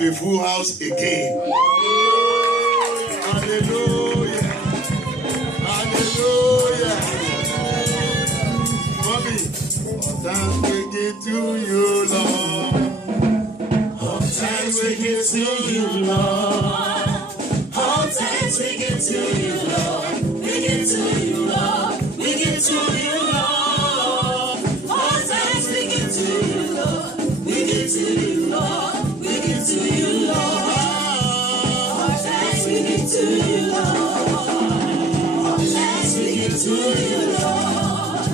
A full house again. Hallelujah. Hallelujah. Mommy, thanks we give to you, Lord. Oh, thanks we give to you, Lord. Oh, thanks we give to you, Lord. We give to you, Lord. We give to you, Lord. Oh, thanks we give to you, Lord. We give to you, Lord. We give to you, Lord. Oh, thanks we give to you, Lord. Oh, thanks we give to you, Lord.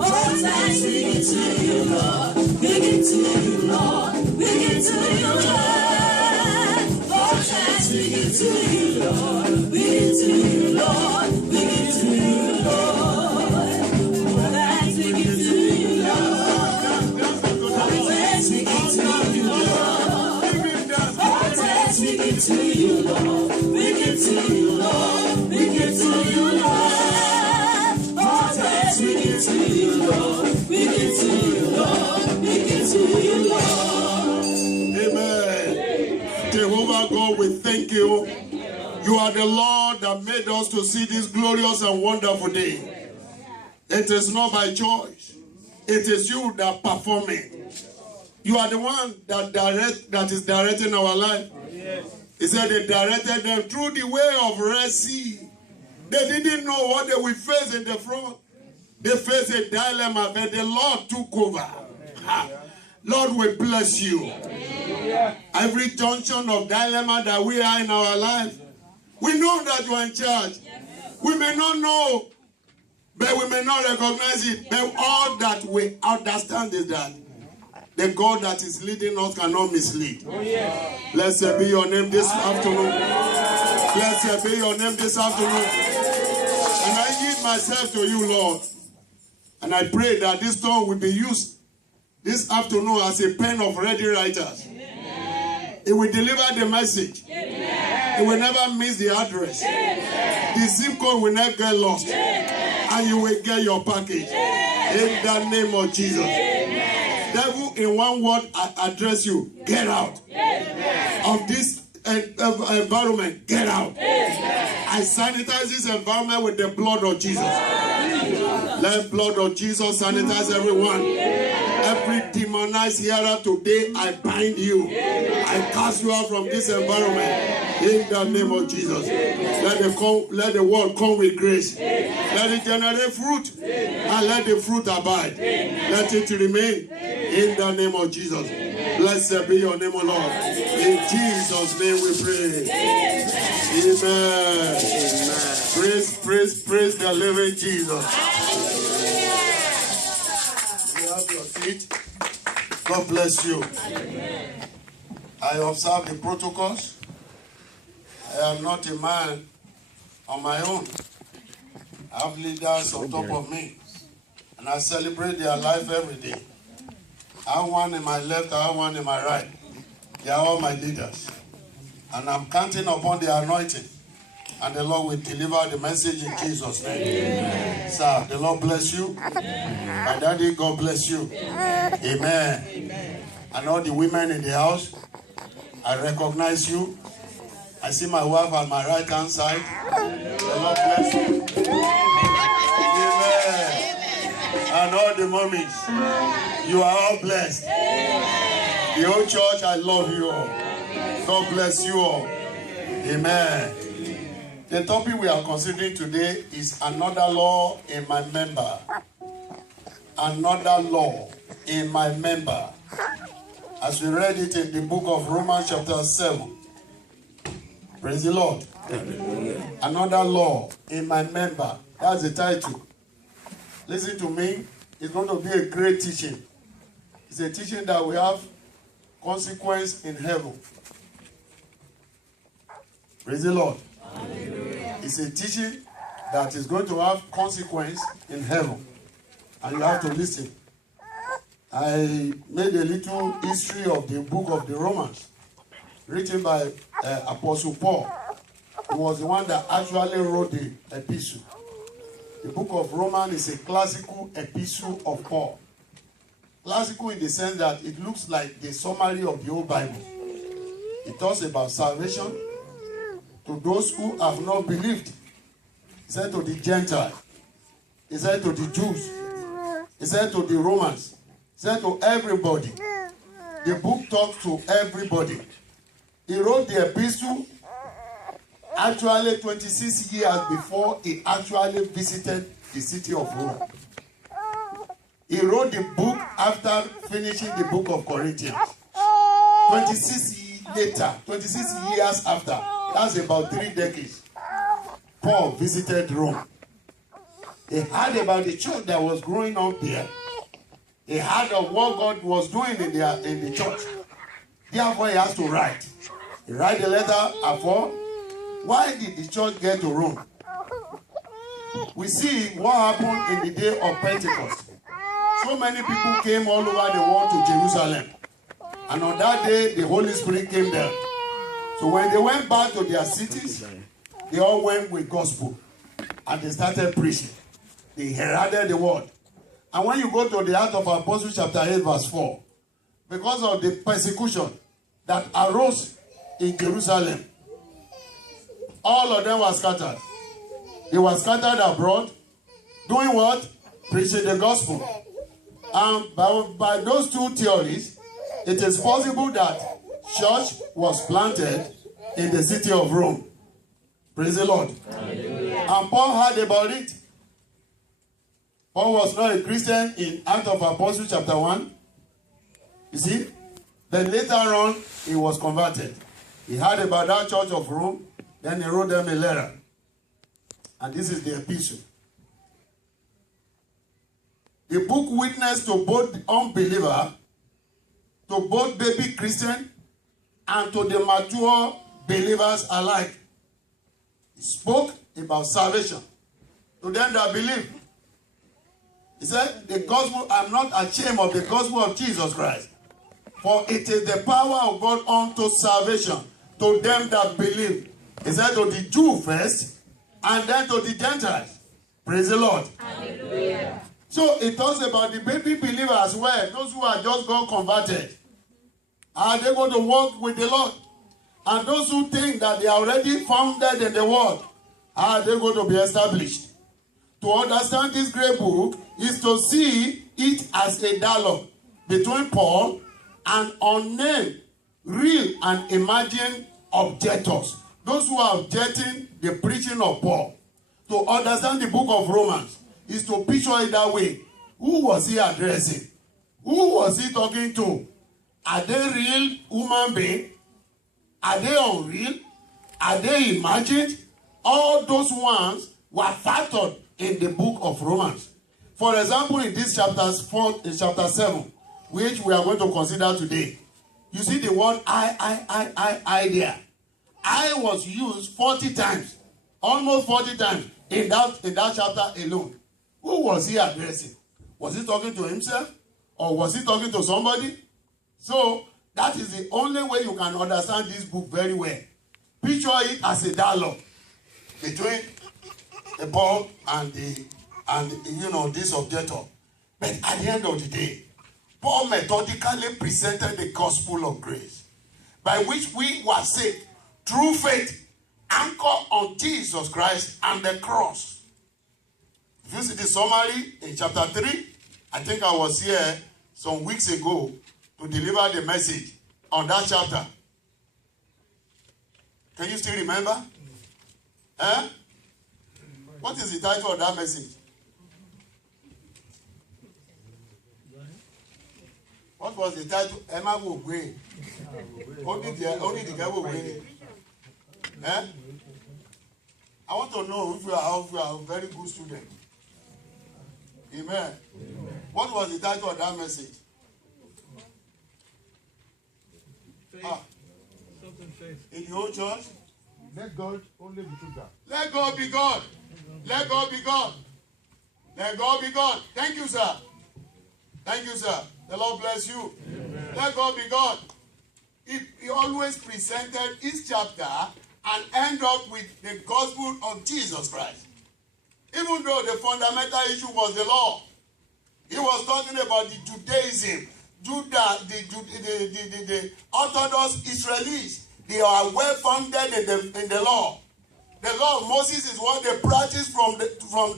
Oh, thanks we give to you, Lord. We give to you, Lord. We give to you, Lord. Oh, thanks we give to you, Lord. We give to you, Lord. We give to you, Lord. Oh, thanks we give to you, Lord. Oh, thanks we give to you, Lord. We give to you, Lord. We give to you, Lord. We give to you, Lord. Oh, thanks we give to you, Lord. We give to you, Lord. We give to you, Lord. Amen. Jehovah God, we thank you. You are the Lord that made us to see this glorious and wonderful day. It is not by choice. It is you that perform it. You are the one that is directing our life. He said they directed them through the way of Red Sea. They didn't know what they would face in the front. They faced a dilemma, but the Lord took over. Lord, we bless you. Every junction of dilemma that we are in our life, we know that you are in charge. We may not know, but we may not recognize it. But all that we understand is that the God that is leading us cannot mislead. Blessed be your name this afternoon. Blessed be your name this afternoon. And I yield myself to you, Lord. And I pray that this tongue will be used this afternoon as a pen of ready writers. It will deliver the message. It will never miss the address. The zip code will never get lost. And you will get your package. In the name of Jesus. Devil, in one word, I address you. Get out of this environment. Get out. I sanitize this environment with the blood of Jesus. Let the blood of Jesus sanitize everyone. Every demonized hearer today, I bind you. I cast you out from this environment. In the name of Jesus. Let the word come with grace. Let it generate fruit. And let the fruit abide. Let it remain. In the name of Jesus. Blessed be your name, O Lord. In Jesus' name we pray. Amen. Praise the living Jesus. You have your feet. God bless you. I observe the protocols. I am not a man on my own. I have leaders on top of me. And I celebrate their life every day. I have one in my left, I have one in my right. They are all my leaders. And I'm counting upon the anointing. And the Lord will deliver the message in Jesus' name. Amen. Sir, the Lord bless you. My daddy, God bless you. Amen. Amen. And all the women in the house, I recognize you. I see my wife on my right hand side. The Lord bless you. Amen. And all the mummies, you are all blessed. The whole church, I love you all. God bless you all. Amen. The topic we are considering today is another law in my member. Another law in my member. As we read it in the book of Romans chapter 7. Praise the Lord. Hallelujah. Another law in my member. That's the title. Listen to me. It's going to be a great teaching. It's a teaching that will have consequence in heaven. Praise the Lord. Hallelujah. It's a teaching that is going to have consequence in heaven. And you have to listen. I made a little history of the book of the Romans, written by Apostle Paul, who was the one that actually wrote the epistle. The book of Romans is a classical epistle of Paul. Classical in the sense that it looks like the summary of the whole Bible. It talks about salvation to those who have not believed. He said to the Gentiles. He said to the Jews. He said to the Romans. He said to everybody. The book talks to everybody. He wrote the epistle actually 26 years before he actually visited the city of Rome. He wrote the book after finishing the book of Corinthians. 26 years after. That's about 3 decades. Paul visited Rome. He heard about the church that was growing up there. He heard of what God was doing in the church. Therefore, he has to write. He write the letter for why did the church get to Rome? We see what happened in the day of Pentecost. So many people came all over the world to Jerusalem. And on that day, the Holy Spirit came there. So when they went back to their cities, they all went with gospel. And they started preaching. They heralded the word. And when you go to the Acts of Apostles chapter 8 verse 4, because of the persecution that arose in Jerusalem, all of them were scattered. They were scattered abroad. Doing what? Preaching the gospel. And by those two theories, it is possible that church was planted in the city of Rome. Praise the Lord. Hallelujah. And Paul heard about it. Paul was not a Christian in Acts of Apostles chapter 1. You see? Then later on, he was converted. He heard about that church of Rome. Then he wrote them a letter. And this is the epistle. The book witnessed to both unbeliever, to both baby Christian, and to the mature believers alike. He spoke about salvation to them that believe. He said, the gospel, I'm not ashamed of the gospel of Jesus Christ. For it is the power of God unto salvation to them that believe. He said to the Jew first, and then to the Gentiles. Praise the Lord. Hallelujah. So it talks about the baby believers as well, those who are just got converted. Are they going to walk with the Lord? And those who think that they are already founded in the world, are they going to be established? To understand this great book is to see it as a dialogue between Paul and unnamed, real and imagined objectors. Those who are objecting the preaching of Paul. To understand the book of Romans is to picture it that way. Who was he addressing? Who was he talking to? Are they real human beings? Are they unreal? Are they imagined? All those ones were factored in the book of Romans. For example, in this chapter 7, which we are going to consider today, you see the word I there. I was used 40 times, almost 40 times in that chapter alone. Who was he addressing? Was he talking to himself? Or was he talking to somebody? So, that is the only way you can understand this book very well. Picture it as a dialogue between the Paul and this objector. But at the end of the day, Paul methodically presented the gospel of grace, by which we were saved through faith, anchored on Jesus Christ and the cross. If you see the summary in chapter 3, I think I was here some weeks ago to deliver the message on that chapter. Can you still remember? Eh? What is the title of that message? What was the title? Emma Wogwe. Only the guy Wogwe. Eh? I want to know if you are a very good student. Amen. What was the title of that message? Faith. In the old church? Let God only be true God. Let God be God. Let God be God. Let God be God. Thank you, sir. Thank you, sir. The Lord bless you. Amen. Let God be God. He always presented each chapter and end up with the gospel of Jesus Christ. Even though the fundamental issue was the law, he was talking about the Judaism, Judah, the Orthodox Israelites. They are well founded in the law. The law of Moses is what they practice from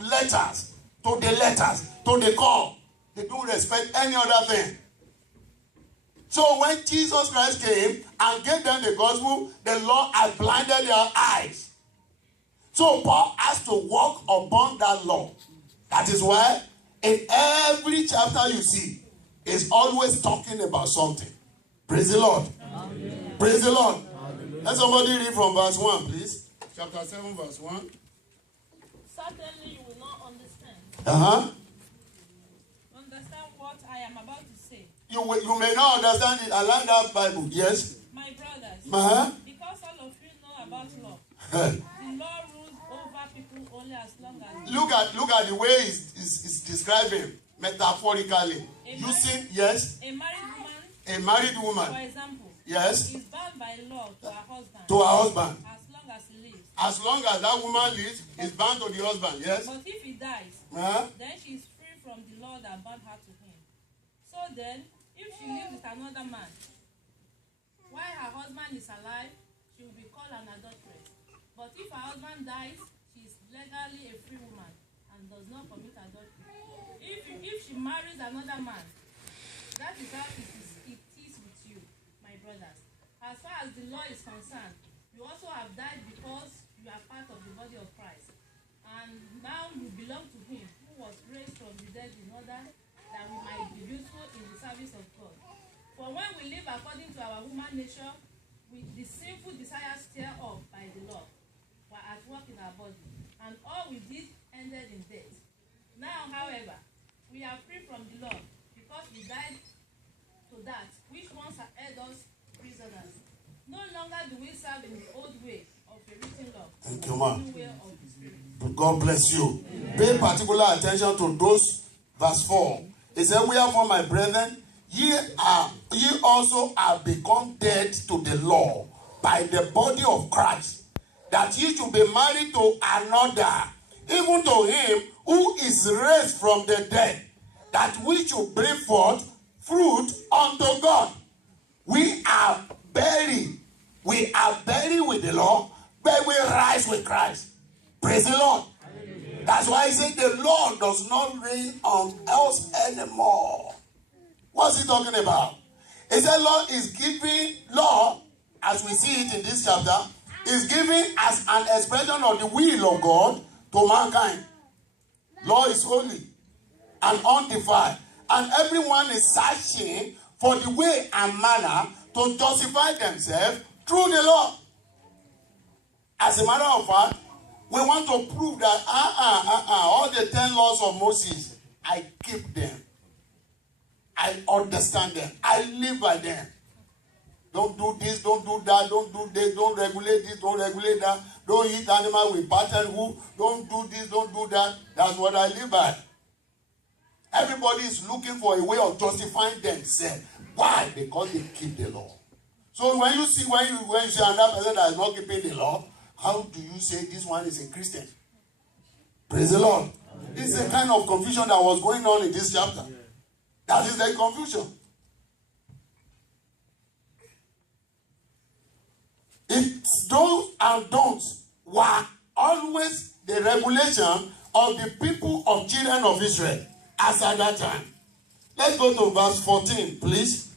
letters to the letters to the core. They don't respect any other thing. So when Jesus Christ came and gave them the gospel, the Lord had blinded their eyes. So Paul has to walk upon that law. That is why in every chapter you see, is always talking about something. Praise the Lord. Amen. Praise the Lord. Amen. Let somebody read from verse 1, please. Chapter 7, verse 1. Certainly you will not understand. Understand what I am about to say. You may not understand it. I like that Bible. Yes. My brothers. Because all of you know about law. The law rules over people only as long as. Look at the way it's describing metaphorically. A married woman. For example. Yes. Is bound by law to her husband. To her husband. As long as he lives. As long as that woman lives, is bound to the husband. Yes. But if he dies, then she is free from the law that bound her to him. So then, if she lives with another man, while her husband is alive, she will be called an adulteress. But if her husband dies, she is legally a free woman and does not commit adultery. If she marries another man, that is how it is with you, my brothers. As far as the law is concerned, you also have died because you are part of the body of Christ. And now you belong to him who was raised from the dead in order that we might be useful in the service of God. For when we live according to our human nature, the sinful desires stirred up by the law were at work in our body, and all we did ended in death. Now, however, we are free from the law because we died to that which once held us prisoners. No longer do we serve in the old way of the written law. Thank you, ma'am. The new way of the Spirit. God bless you. Amen. Pay particular attention to those verse 4. It said, wherefore, my brethren, ye also are become dead to the law by the body of Christ, that ye should be married to another, even to him who is raised from the dead, that we should bring forth fruit unto God. We are buried with the law, but we rise with Christ. Praise the Lord. Amen. That's why I say the Lord does not reign on us anymore. What's he talking about? He said Lord is giving law, as we see it in this chapter, is given as an expression of the will of God to mankind. Law is holy and undefiled, and everyone is searching for the way and manner to justify themselves through the law. As a matter of fact, we want to prove that all the 10 laws of Moses, I keep them. I understand them. I live by them. Don't do this, don't do that, don't do this, don't regulate this, don't regulate that. Don't eat animal with pattern wool. Don't do this, don't do that. That's what I live by. Everybody is looking for a way of justifying themselves. Why? Because they keep the law. So when you see another person that is not keeping the law, how do you say this one is a Christian? Praise the Lord. Amen. This is a kind of confusion that was going on in this chapter. That is the confusion. It's do's and don'ts were always the regulation of the people of children of Israel as at that time. Let's go to verse 14, please.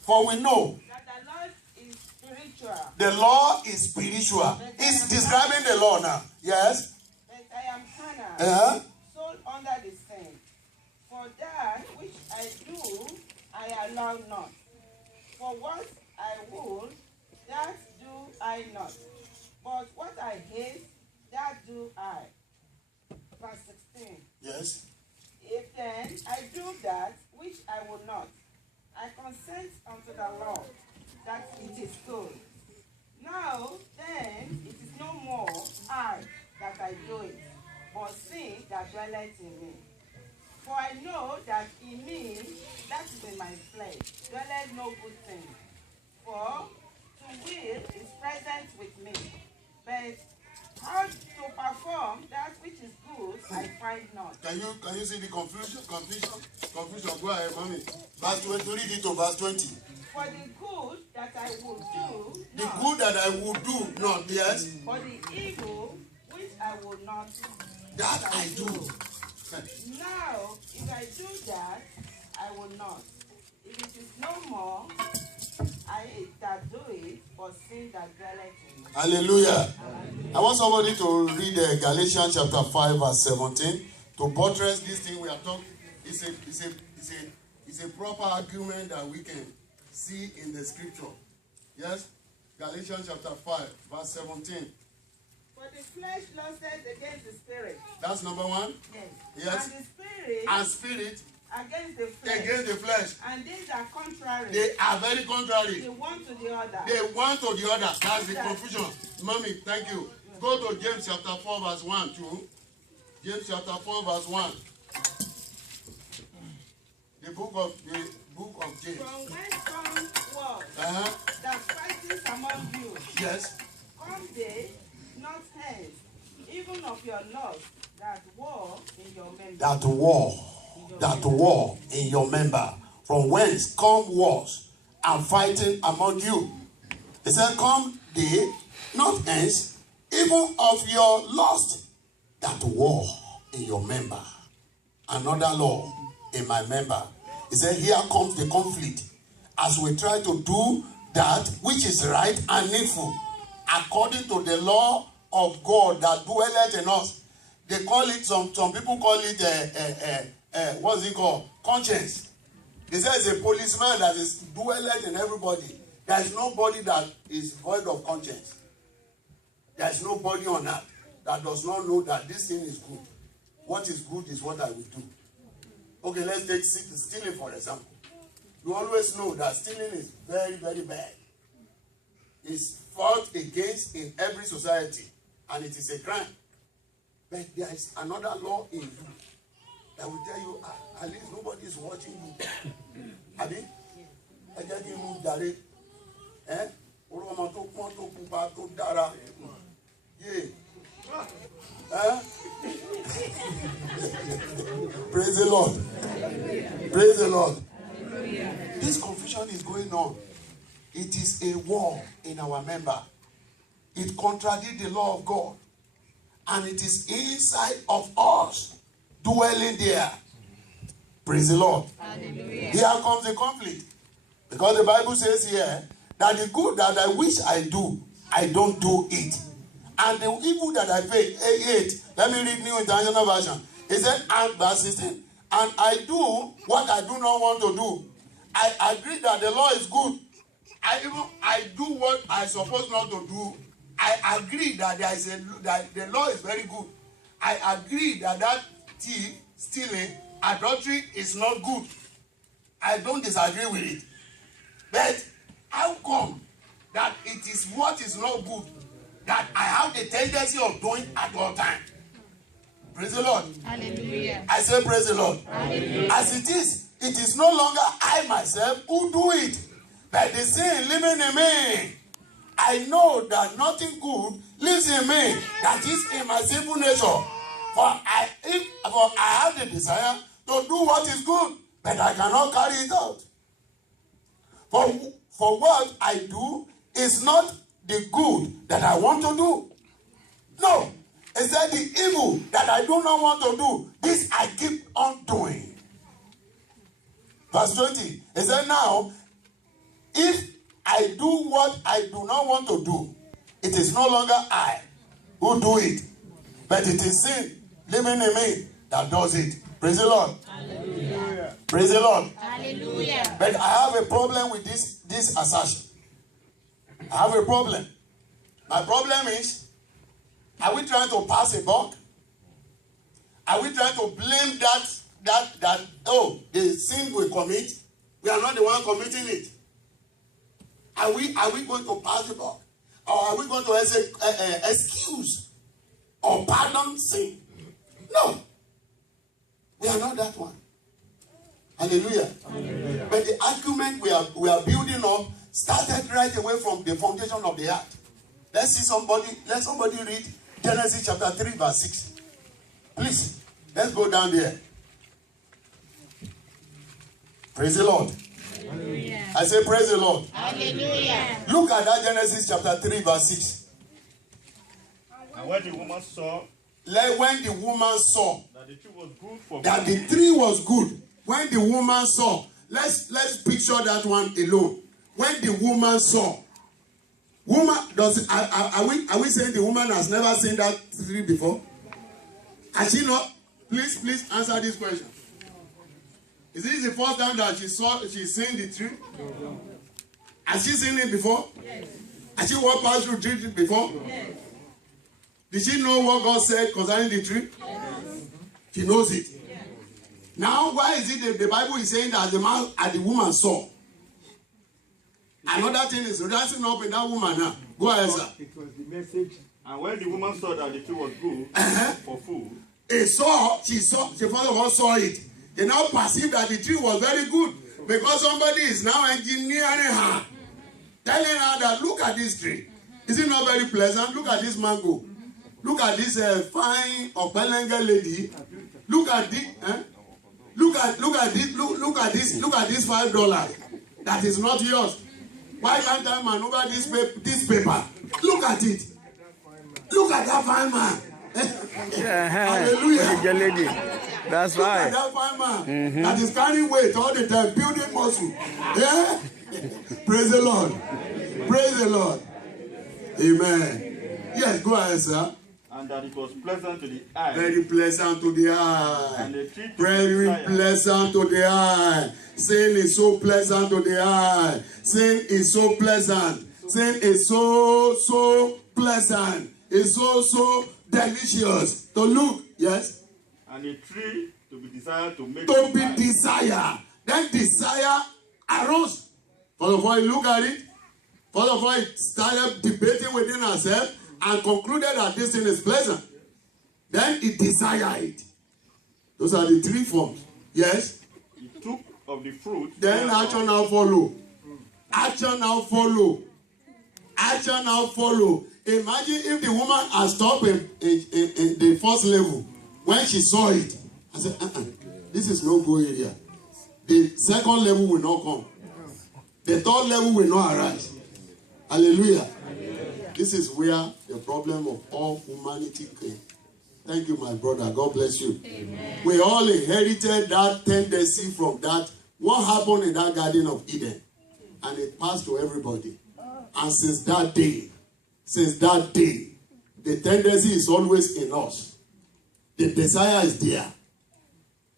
For we know that the Lord is spiritual. spiritual. The law is spiritual. It's describing the law now. Yes? But I am carnal, Uh-huh. sold under the sin. For that which I do, I allow not. For what I would, that do I not. But what I hate, that do I. Verse 16. Yes. If then I do that which I will not, I consent unto the law that it is good. Now then it is no more I that I do it, but sin that dwelleth in me. For I know that in me, that is in my flesh, dwelleth no good thing. For to will is present with me, but how to perform that which is good I find not. Can you see the confusion? Confusion. Go ahead, mommy. Verse 20. Read it to verse 20. For the good that I will do, The not, good that I will do, not yes. for the evil which I will not, That I do. Now, if I do that, I will not. If it is no more, I that do it, but sin that dwelleth in me. Hallelujah. I want somebody to read Galatians chapter 5 verse 17 to buttress this thing we are talking. It's a proper argument that we can see in the scripture. Yes? Galatians chapter 5 verse 17. For the flesh lusteth against the spirit. That's number one. Yes. And the spirit And spirit against the flesh. against the flesh. And these are contrary. They are very contrary. The one to the other. They one to the other. That's the confusion. Mommy, thank you. Go to James chapter 4 verse 1 too. James chapter 4 verse 1. The book of James. From whence come wars Uh-huh. that fighteth among you? Yes. Come they not hence, even of your lust that war in your members. That war in your member. From whence come wars and fighting among you. He said, come they not hence, even of your lust that war in your member. Another law in my member. He said, here comes the conflict as we try to do that which is right and needful according to the law of God that dwelleth in us. They call it, some people call it, what's it called? Conscience. They say it's a policeman that is dwelleth in everybody. There is nobody that is void of conscience. There is nobody on earth that does not know that this thing is good. What is good is what I will do. Okay, let's take stealing for example. You always know that stealing is very, very bad. It's fought against in every society, and it is a crime. But there is another law in you that will tell you, at least nobody is watching you. Abi? I just didn't move that. Eh? Yeah. Eh? Praise the Lord. Praise the Lord. This confusion is going on. It is a war in our member. It contradicts the law of God. And it is inside of us, dwelling there. Praise the Lord. Hallelujah. Here comes the conflict. Because the Bible says here that the good that I wish I do, I don't do it. And the evil that I hate, let me read New International Version. It said, and verse 16, and I do what I do not want to do. I agree that the law is good. I do what I supposed not to do. I agree that that the law is very good. I agree that thief, stealing, adultery is not good. I don't disagree with it. But how come that it is what is not good that I have the tendency of doing at all times? Praise the Lord. Hallelujah. I say praise the Lord. Hallelujah. As it is no longer I myself who do it, but the sin living in me. I know that nothing good lives in me, that is in my sinful nature. For I have the desire to do what is good, but I cannot carry it out. For what I do is not the good that I want to do. No, it's that the evil that I do not want to do, this I keep on doing. Verse 20, it said, now, if I do what I do not want to do, it is no longer I who do it, but it is sin living in me that does it. Praise the Lord. Hallelujah. Praise the Lord. Hallelujah. But I have a problem with this assertion. I have a problem. My problem is, are we trying to pass a buck? Are we trying to blame that oh, the sin we commit, we are not the one committing it? Are we going to pass the buck? Or are we going to excuse or pardon sin? No. We are not that one. Hallelujah. Hallelujah. But the argument we are building up started right away from the foundation of the earth. Let somebody read Genesis chapter 3 verse 6. Please, let's go down there. Praise the Lord. Hallelujah. I say praise the Lord. Hallelujah. Look at that Genesis chapter 3 verse 6. And when the woman saw When the woman saw that the tree was good for that the tree was good, when the woman saw, let's picture that one alone. When the woman saw, are we saying the woman has never seen that tree before? Has she not? Please answer this question. Is this the first time that she's seen the tree? Has she seen it before? Yes. Has she walked past through the tree before? Yes. Did she know what God said concerning the tree? Yes. She knows it. Yes. Now, why is it that the Bible is saying that the man and the woman saw? Another thing is rising up in that woman now. Go ahead, sir. It was the message. And when the woman saw that the tree was good for food, She first of all saw it. They now perceived that the tree was very good because somebody is now engineering her, telling her that look at this tree. Is it not very pleasant? Look at this mango. Look at this fine Opelenge lady. Look at this. Look at this $5 that is not yours. Why can't I maneuver this paper? Look at it. Look at that fine man. Hallelujah. Lady. That's Look right. at that fine man that is carrying weight all the time, building muscle. Yeah? Praise the Lord. Praise the Lord. Amen. Yes, go ahead, sir. and that it was pleasant to the eye. Very pleasant to the eye. And the tree to Very desire. pleasant to the eye. Sin is so pleasant to the eye. Sin is so pleasant. Sin is so pleasant. It's so delicious to look. Yes. And a tree to be desired to make. To be desired. Then desire arose. First of all, you look at it. First of all, it started debating within herself and concluded that this thing is pleasant. Then it desired it. Those are the three forms. Yes. It took of the fruit. Then action now follow. Action now follow. Action now follow. Imagine if the woman had stopped in the first level when she saw it. I said, this is no go area. The second level will not come. The third level will not arise. Hallelujah. This is where the problem of all humanity came. Thank you, my brother. God bless you. Amen. We all inherited that tendency from that. What happened in that Garden of Eden? And it passed to everybody. And since that day, the tendency is always in us. The desire is there.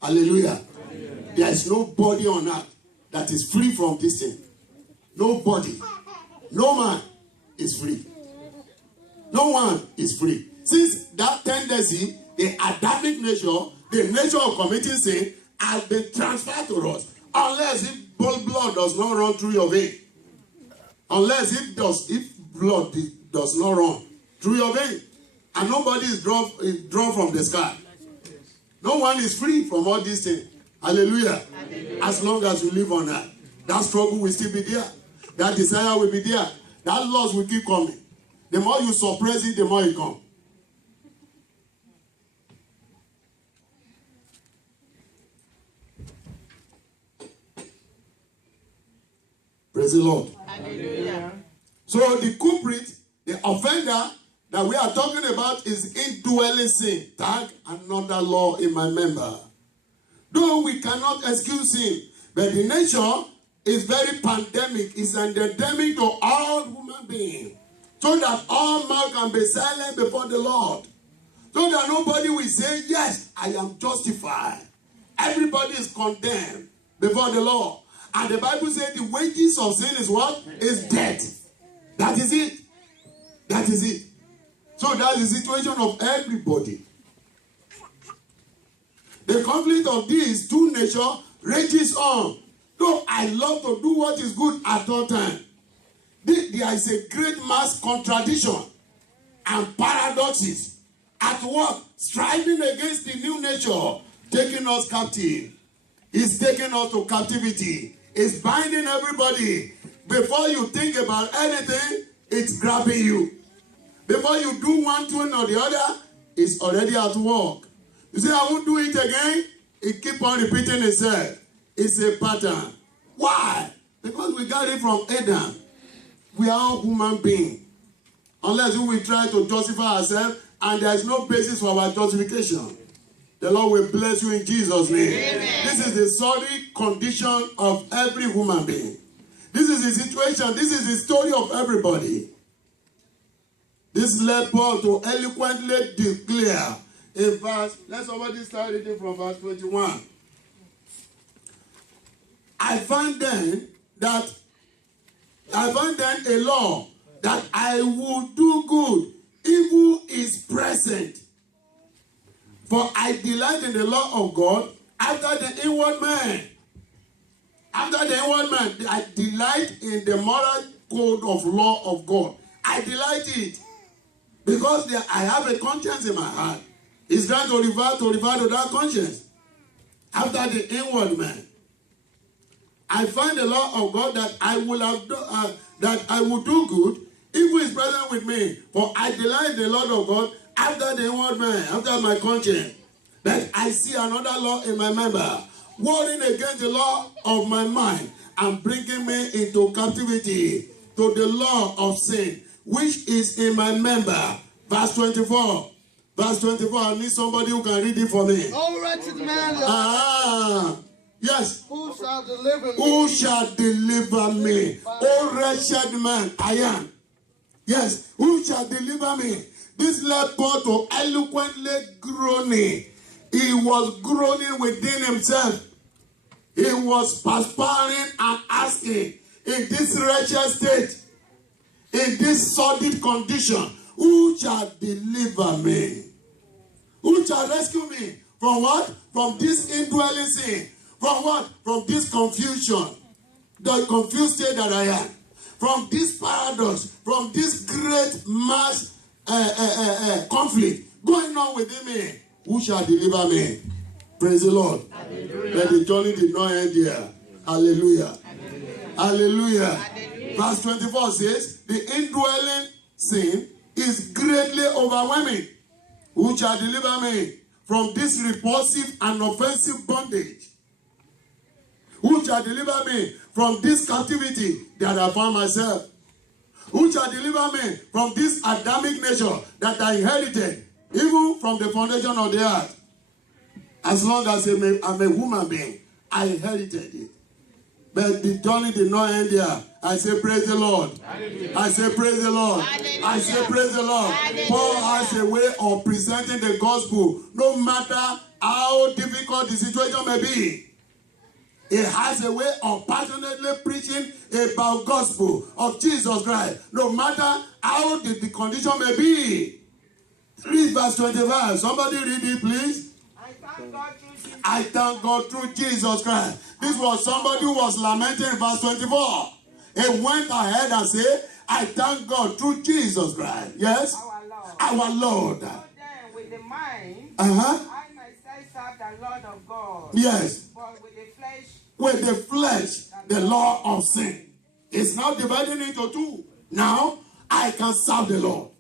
Hallelujah. Amen. There is nobody on earth that is free from this thing. Nobody. No man is free. No one is free. Since that tendency, the Adamic nature, the nature of committing sin, has been transferred to us. Unless if blood does not run through your vein. Unless if blood does not run through your vein. And nobody is drawn from the sky. No one is free from all these things. Hallelujah. Hallelujah. As long as you live on earth, that struggle will still be there. That desire will be there. That loss will keep coming. The more you suppress it, the more it comes. Praise the Lord. Hallelujah. So the culprit, the offender that we are talking about is indwelling sin. Tag another law in my member. Though we cannot excuse sin, but the nature is very pandemic. It's an endemic to all human beings. So that all mouth can be silent before the Lord. So that nobody will say, yes, I am justified. Everybody is condemned before the Lord. And the Bible says the wages of sin is what? Is death. That is it. That is it. So that's the situation of everybody. The conflict of these two natures rages on. Though I love to do what is good at all times, there is a great mass contradiction and paradoxes at work, striving against the new nature, taking us captive. It's taking us to captivity. It's binding everybody. Before you think about anything, it's grabbing you. Before you do one thing or the other, it's already at work. You say, I won't do it again. It keeps on repeating itself. It's a pattern. Why? Because we got it from Adam. We are all human beings. Unless we try to justify ourselves, and there is no basis for our justification. The Lord will bless you in Jesus' name. Amen. This is the sorry condition of every human being. This is the situation. This is the story of everybody. This led Paul to eloquently declare in verse, let somebody start reading from verse 21. I find then a law that I will do good, evil is present. For I delight in the law of God after the inward man. After the inward man, I delight in the moral code of law of God. I delight it. Because I have a conscience in my heart. It's trying to revert to that conscience. After the inward man. I find the law of God that I will do good, evil is present with me. For I delight in the law of God after the inward man, after my conscience. But I see another law in my member, warring against the law of my mind and bringing me into captivity to the law of sin, which is in my member. Verse 24. Verse 24. I need somebody who can read it for me. O wretched man, yes. who shall deliver me? Who shall deliver me? O wretched man, I am. Yes, who shall deliver me? This led Paul to eloquently groaning. He was groaning within himself. He was perspiring and asking, in this wretched state, in this sordid condition, who shall deliver me? Who shall rescue me? From what? From this indwelling sin. From what? From this confusion. The confused state that I am. From this paradox. From this great mass conflict going on within me. Who shall deliver me? Praise the Lord. Hallelujah. But the journey did not end here. Hallelujah. Hallelujah. Hallelujah. Verse 24 says, the indwelling sin is greatly overwhelming. Who shall deliver me from this repulsive and offensive bondage? Who shall deliver me from this captivity that I found myself? Who shall deliver me from this Adamic nature that I inherited, even from the foundation of the earth? As long as I'm a human being, I inherited it. But the journey did not end here. I say praise the Lord. Hallelujah. I say praise the Lord. Hallelujah. I say praise the Lord. Hallelujah. Paul has a way of presenting the gospel, no matter how difficult the situation may be. He has a way of passionately preaching about gospel of Jesus Christ, no matter how the condition may be. Read verse 25. Somebody read it, please. I thank God through Jesus Christ. This was somebody who was lamenting in verse 24. He went ahead and said, I thank God through Jesus Christ. Yes? Our Lord. So then, with the mind, I myself serve the Lord of God. Yes. But with the flesh, the law of sin. It's now divided into two. Now, I can serve the Lord.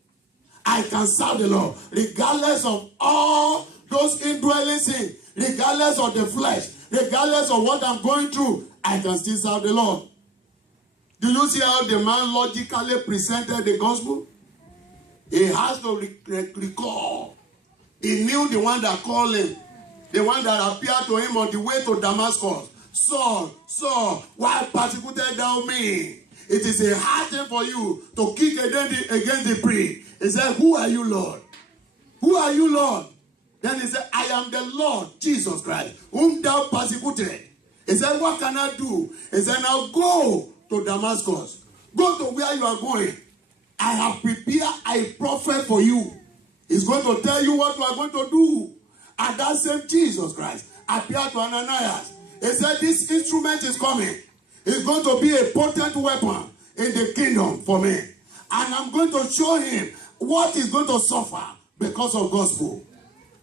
I can serve the Lord. Regardless of all those indwelling sin, regardless of the flesh, regardless of what I'm going through, I can still serve the Lord. Do you see how the man logically presented the gospel? He has to recall. He knew the one that called him, the one that appeared to him on the way to Damascus Saul, why persecuted thou me? It is a hard thing for you to kick against the priest. He said, who are you, Lord? Who are you, Lord? Then he said, I am the Lord, Jesus Christ, whom thou persecuted. He said, what can I do? He said, now go to Damascus. Go to where you are going. I have prepared a prophet for you. He's going to tell you what you are going to do. And that same Jesus Christ appeared to Ananias. He said, this instrument is coming. It's going to be a potent weapon in the kingdom for me. And I'm going to show him what he's going to suffer because of gospel.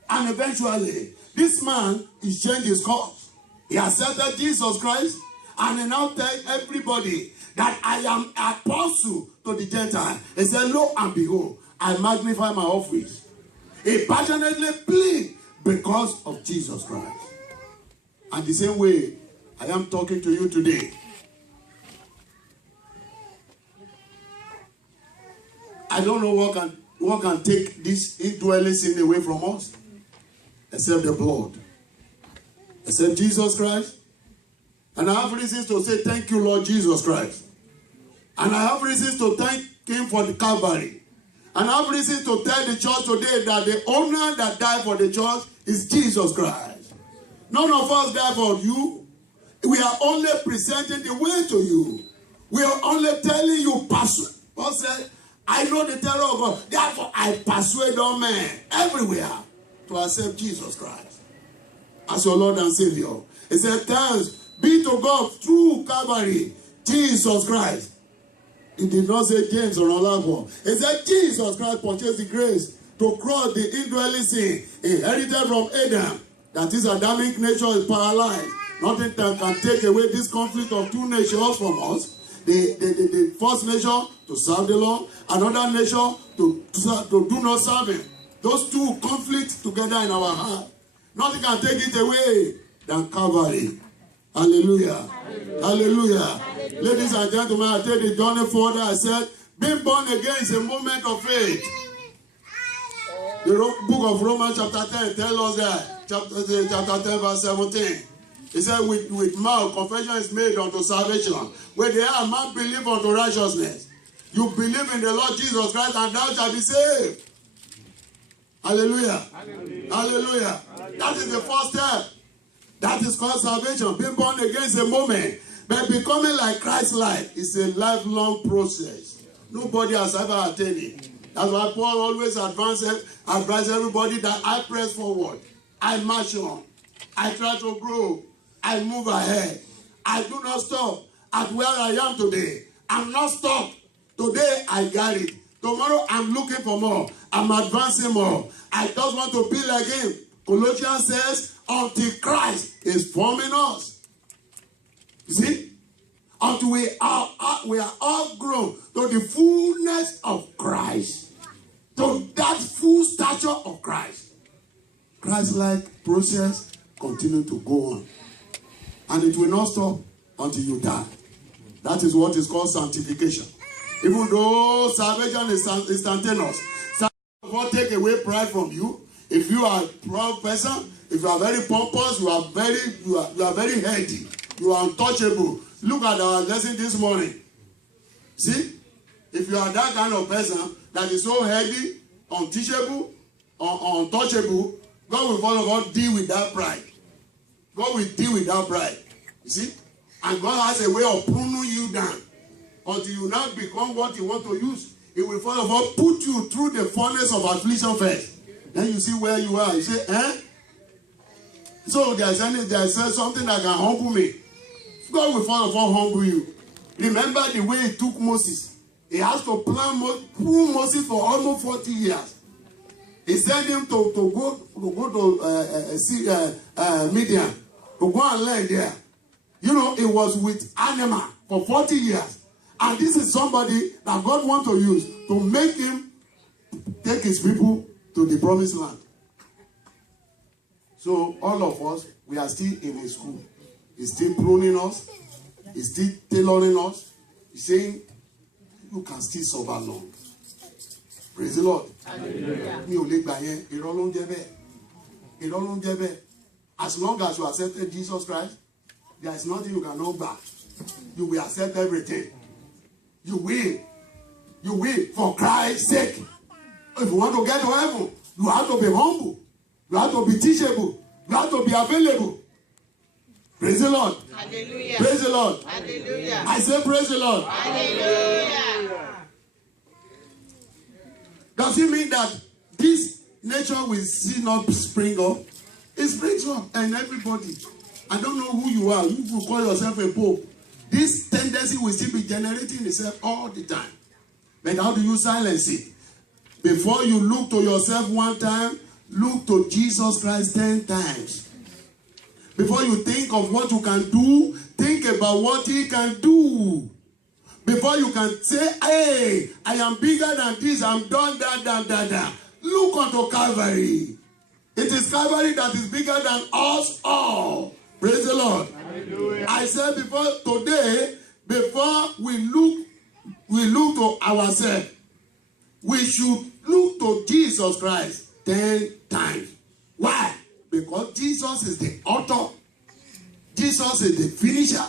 And eventually, this man is changed his course. He accepted Jesus Christ, and he now tells everybody that I am apostle to the Gentiles. He said, lo and behold, I magnify my office. He passionately pleads because of Jesus Christ. And the same way I am talking to you today. I don't know what can take this indwelling sin away from us except the blood, except Jesus Christ. And I have reasons to say thank you, Lord Jesus Christ. And I have reasons to thank him for the Calvary. And I have reasons to tell the church today that the owner that died for the church is Jesus Christ. None of us died for you. We are only presenting the way to you. We are only telling you, Pastor. Paul said, I know the terror of God. Therefore, I persuade all men everywhere to accept Jesus Christ as your Lord and Savior. He said, thanks be to God through Calvary, Jesus Christ. He did not say James or Olapo. He said Jesus Christ purchased the grace to cross the indwelling sin inherited from Adam. That is, Adamic nature is paralyzed. Nothing can take away this conflict of two natures from us. The first nation to serve the Lord, another nation to do not serve him. Those two conflict together in our heart. Nothing can take it away than Calvary. Hallelujah. Hallelujah. Hallelujah. Hallelujah. Ladies and gentlemen, I take the journey further. I said, being born again is a moment of faith. The book of Romans chapter 10 tells us that. Chapter 10 verse 17. He said, with mouth confession is made unto salvation. Where the heart man believe unto righteousness. You believe in the Lord Jesus Christ and thou shalt be saved. Hallelujah. Hallelujah. Hallelujah. That is the first step. That is called salvation. Being born again is a moment. But becoming like Christ-like is a lifelong process. Nobody has ever attained it. That's why Paul always advises everybody that I press forward. I march on. I try to grow. I move ahead. I do not stop at where I am today. I'm not stopped. Today I got it. Tomorrow I'm looking for more. I'm advancing more. I just want to be like him. Colossians says, until Christ is forming us. You see? Until we are all grown to the fullness of Christ. To that full stature of Christ. Christ-like process continue to go on. And it will not stop until you die. That is what is called sanctification. Even though salvation is instantaneous, salvation will take away pride from you. If you are a proud person, if you are very pompous, you are very heady, you are untouchable. Look at our lesson this morning. See, if you are that kind of person that is so heady, unteachable, or untouchable, God will first of all deal with that pride. God will deal with that pride. You see? And God has a way of pruning you down until you now become what you want to use. He will first of all put you through the furnace of affliction first. Then you see where you are. You say, eh? So there's something that can humble me. God will first of all humble you. Remember the way he took Moses. He has to prune Moses for almost 40 years. He sent him to go to Midian, to go and learn there. You know, it was with animal for 40 years. And this is somebody that God wants to use to make him take his people to the promised land. So all of us, we are still in his school. He's still pruning us. He's still tailoring us. He's saying, you can still suffer long. Praise the Lord. Hallelujah. As long as you accepted Jesus Christ, there is nothing you cannot back. You will accept everything. You will. You will, for Christ's sake. If you want to get to heaven, you have to be humble. You have to be teachable. You have to be available. Praise the Lord. Hallelujah. Praise the Lord. Hallelujah. I say praise the Lord. Hallelujah. Does it mean that this nature will see not spring up? It springs up, and everybody. I don't know who you are. You will call yourself a pope. This tendency will still be generating itself all the time. But how do you silence it? Before you look to yourself one time, look to Jesus Christ 10 times. Before you think of what you can do, think about what he can do. Before you can say, hey, I am bigger than this, I'm done that. Look unto Calvary. It is Calvary that is bigger than us all. Praise the Lord. Hallelujah. I said before today, before we look to ourselves, we should look to Jesus Christ 10 times. Why? Because Jesus is the author. Jesus is the finisher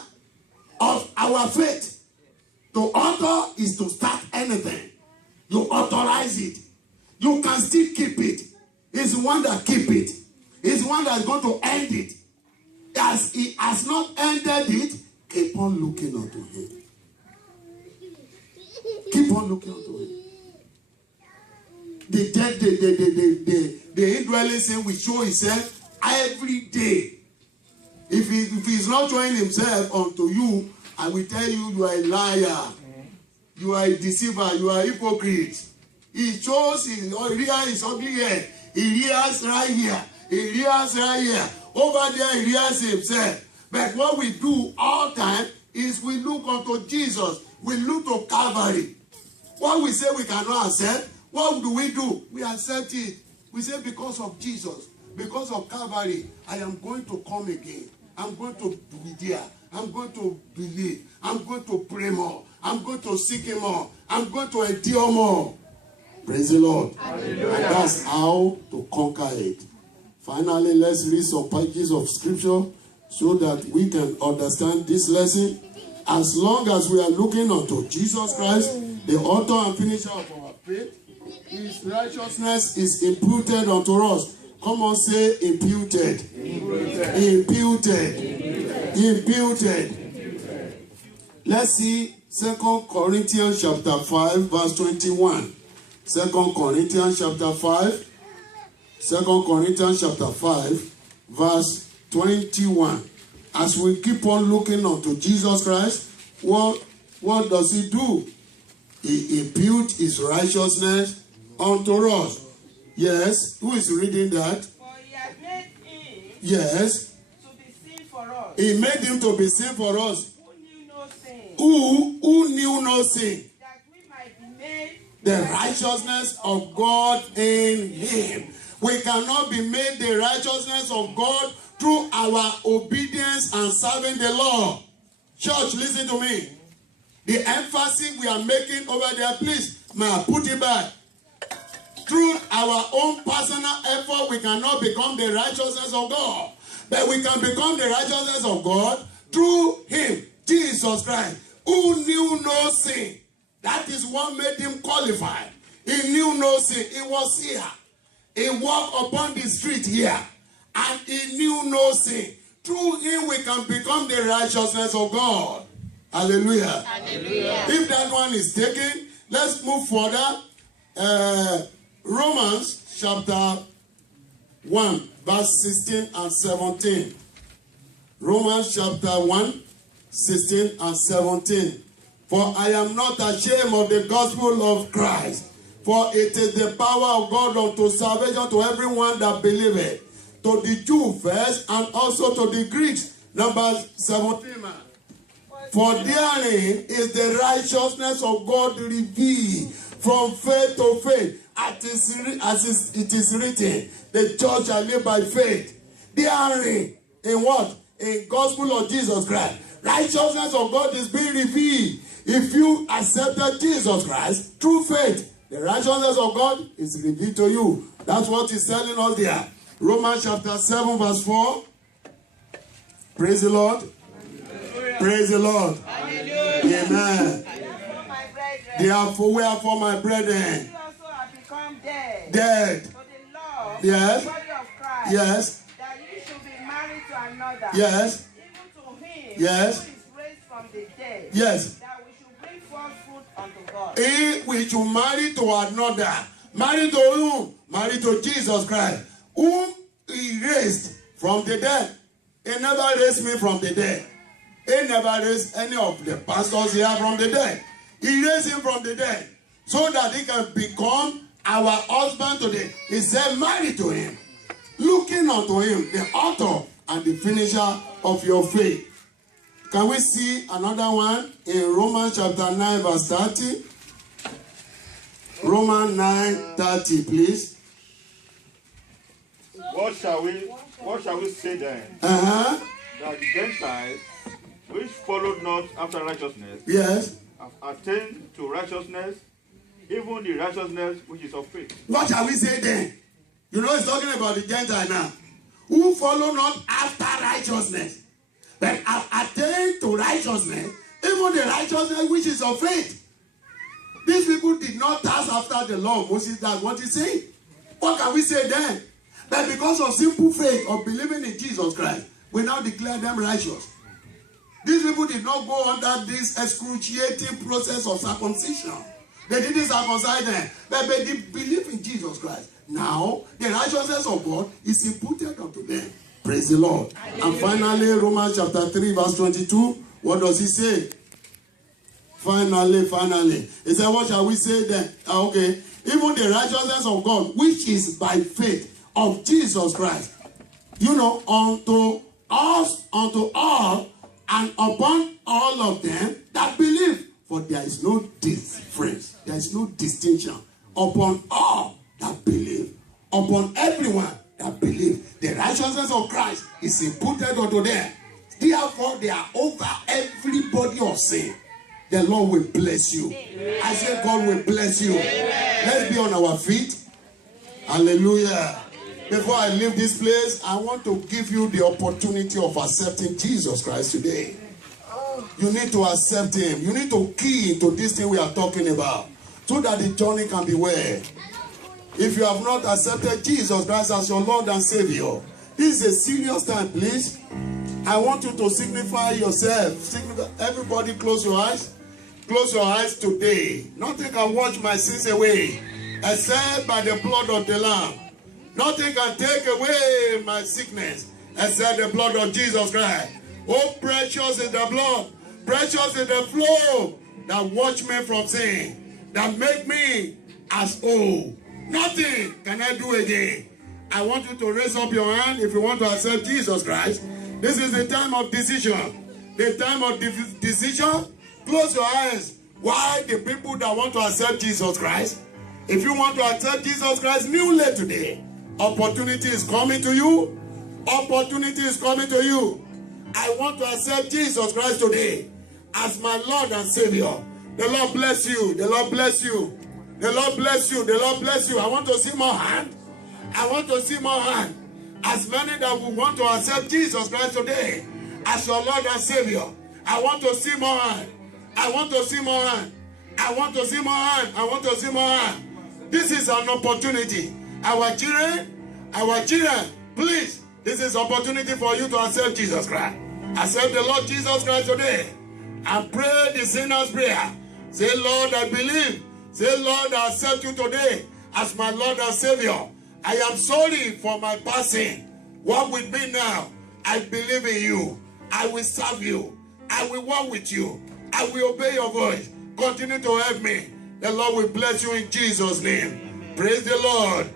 of our faith. To author is to start anything. You authorize it. You can still keep it. He's the one that keep it. He's the one that's going to end it. As he has not ended it, keep on looking unto him. Keep on looking unto him. The indwelling sin will show himself every day. If he's not showing himself unto you, I will tell you, you are a liar. You are a deceiver. You are a hypocrite. He shows his ugly head. He rears right here. He rears right here. Over there, he rears himself. But what we do all time is we look unto Jesus. We look to Calvary. What we say we cannot accept, what do? We accept it. We say because of Jesus, because of Calvary, I am going to come again. I'm going to be there. I'm going to believe. I'm going to pray more. I'm going to seek him more. I'm going to endure more. Praise the Lord. Hallelujah. And that's how to conquer it. Finally, let's read some pages of scripture so that we can understand this lesson. As long as we are looking unto Jesus Christ, the author and finisher of our faith, his righteousness is imputed unto us. Come on, say imputed. Imputed. Imputed. Let's see 2 Corinthians chapter 5, verse 21. 2 Corinthians chapter 5. 2 Corinthians chapter 5, verse 21. As we keep on looking unto Jesus Christ, what does he do? He imputes his righteousness unto us. Yes, who is reading that? For he has made him Yes. to be sin for us. He made him to be sin for us. Who knew no sin. Who knew no sin? That we might be made The righteousness of God in him. We cannot be made the righteousness of God through our obedience and serving the Lord. Church, listen to me. The emphasis we are making over there, please, may I put it back. Through our own personal effort, we cannot become the righteousness of God. But we can become the righteousness of God through him, Jesus Christ, who knew no sin. That is what made him qualified. He knew no sin. He was here. He walked upon the street here. And he knew no sin. Through him we can become the righteousness of God. Hallelujah. Hallelujah. If that one is taken, let's move further. Romans chapter 1, verse 16 and 17. Romans chapter 1, 16 and 17. For I am not ashamed of the gospel of Christ, for it is the power of God unto salvation to everyone that believeth, to the Jew first, and also to the Greeks. Number 17, man. For therein is the righteousness of God revealed from faith to faith, as it is written, the church shall live by faith. Therein, in what? In gospel of Jesus Christ. Righteousness of God is being revealed. If you accepted Jesus Christ through faith, the righteousness of God is revealed to you. That's what he's telling us there. Romans chapter 7, verse 4. Praise the Lord. Praise the Lord. Amen. Therefore, my brethren, Wherefore, my brethren, you also have become dead dead. to the law, Yes. the body of Christ, Yes. that you should be married to another, Yes. even to him Yes. who is raised from the dead, Yes. that we should bring forth fruit unto God. If we should marry to another, marry to whom? Marry to Jesus Christ, whom he raised from the dead. He never raised me from the dead. He never raised any of the pastors here from the dead. He raised him from the dead so that he can become our husband today. He said, marry to him, looking unto him, the author and the finisher of your faith. Can we see another one in Romans chapter 9 verse 30? Romans 9:30, please. What shall we say then? Uh-huh. That the Gentiles, which followed not after righteousness, Yes. have attained to righteousness, even the righteousness which is of faith. What shall we say then? You know, it's talking about the Gentile now. Who follow not after righteousness, but have attained to righteousness, even the righteousness which is of faith. These people did not task after the law of Moses. That's what he's saying. What can we say then? That because of simple faith of believing in Jesus Christ, we now declare them righteous. These people did not go under this excruciating process of circumcision. They didn't circumcise them, but they did believe in Jesus Christ. Now, the righteousness of God is imputed unto them. Praise the Lord. And finally, Romans chapter 3, verse 22. What does he say? Finally. He said, what shall we say then? Okay. Even the righteousness of God, which is by faith of Jesus Christ, you know, unto us, unto all, and upon all of them that believe. For there is no difference, there is no distinction upon all that believe, upon everyone that believe. The righteousness of Christ is imputed unto them. Therefore, they are over everybody of sin. The Lord will bless you. Amen. I say God will bless you. Amen. Let's be on our feet. Hallelujah. Before I leave this place, I want to give you the opportunity of accepting Jesus Christ today. You need to accept him. You need to key into this thing we are talking about so that the journey can be well. If you have not accepted Jesus Christ as your Lord and Savior, this is a serious time, please. I want you to signify yourself. Everybody close your eyes. Close your eyes today. Nothing can wash my sins away except by the blood of the Lamb. Nothing can take away my sickness except the blood of Jesus Christ. Oh, precious is the blood. Precious is the flow that wash me from sin. That make me as old. Nothing can I do again. I want you to raise up your hand if you want to accept Jesus Christ. This is the time of decision. The time of decision. Close your eyes. Why the people that want to accept Jesus Christ? If you want to accept Jesus Christ newly today, opportunity is coming to you. Opportunity is coming to you. I want to accept Jesus Christ today as my Lord and Savior. The Lord bless you. The Lord bless you. The Lord bless you. The Lord bless you. I want to see more hand. I want to see more hand. As many that will want to accept Jesus Christ today as your Lord and Savior, I want to see more hand. I want to see more hand. I want to see more hand. I want to see more hand. This is an opportunity. Our children, please, this is opportunity for you to accept Jesus Christ. Accept the Lord Jesus Christ today and pray the sinner's prayer. Say, Lord, I believe. Say, Lord, I accept you today as my Lord and Savior. I am sorry for my past sin. Walk with me now. I believe in you. I will serve you. I will walk with you. I will obey your voice. Continue to help me. The Lord will bless you in Jesus' name. Amen. Praise the Lord.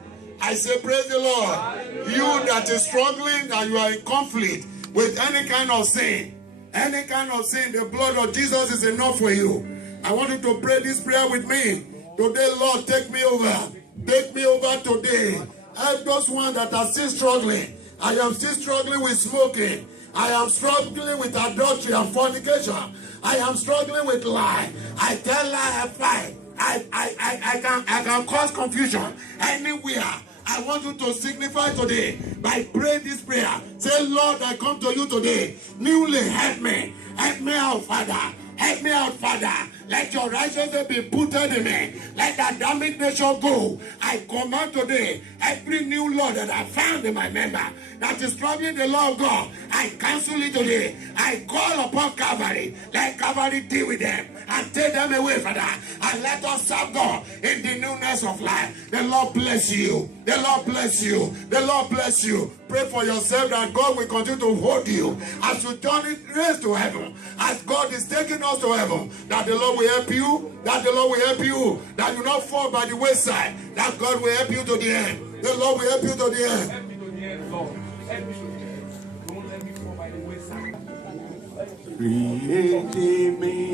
I say praise the Lord. Hallelujah. You that is struggling and you are in conflict with any kind of sin, the blood of Jesus is enough for you. I want you to pray this prayer with me. Today, Lord, take me over. Take me over today. Help those ones that are still struggling. I am still struggling with smoking. I am struggling with adultery and fornication. I am struggling with lie. I tell lie and fight. I can cause confusion anywhere. I want you to signify today by praying this prayer. Say, Lord, I come to you today. Newly help me. Help me out, Father. Help me out, Father. Let your righteousness be putted in me. Let that damaged nature go. I command today every new law that I found in my member that is troubling the law of God. I cancel it today. I call upon Calvary. Let Calvary deal with them and take them away, Father. And let us serve God in the newness of life. The Lord bless you. The Lord bless you. The Lord bless you. Pray for yourself that God will continue to hold you as you turn it race to heaven. As God is taking us to heaven, that the Lord will help you. That the Lord will help you. That you will not fall by the wayside. That God will help you to the end. The Lord will help you to the end. Help me to the end, Lord. Help me to the end. Don't let me fall by the wayside. Create in me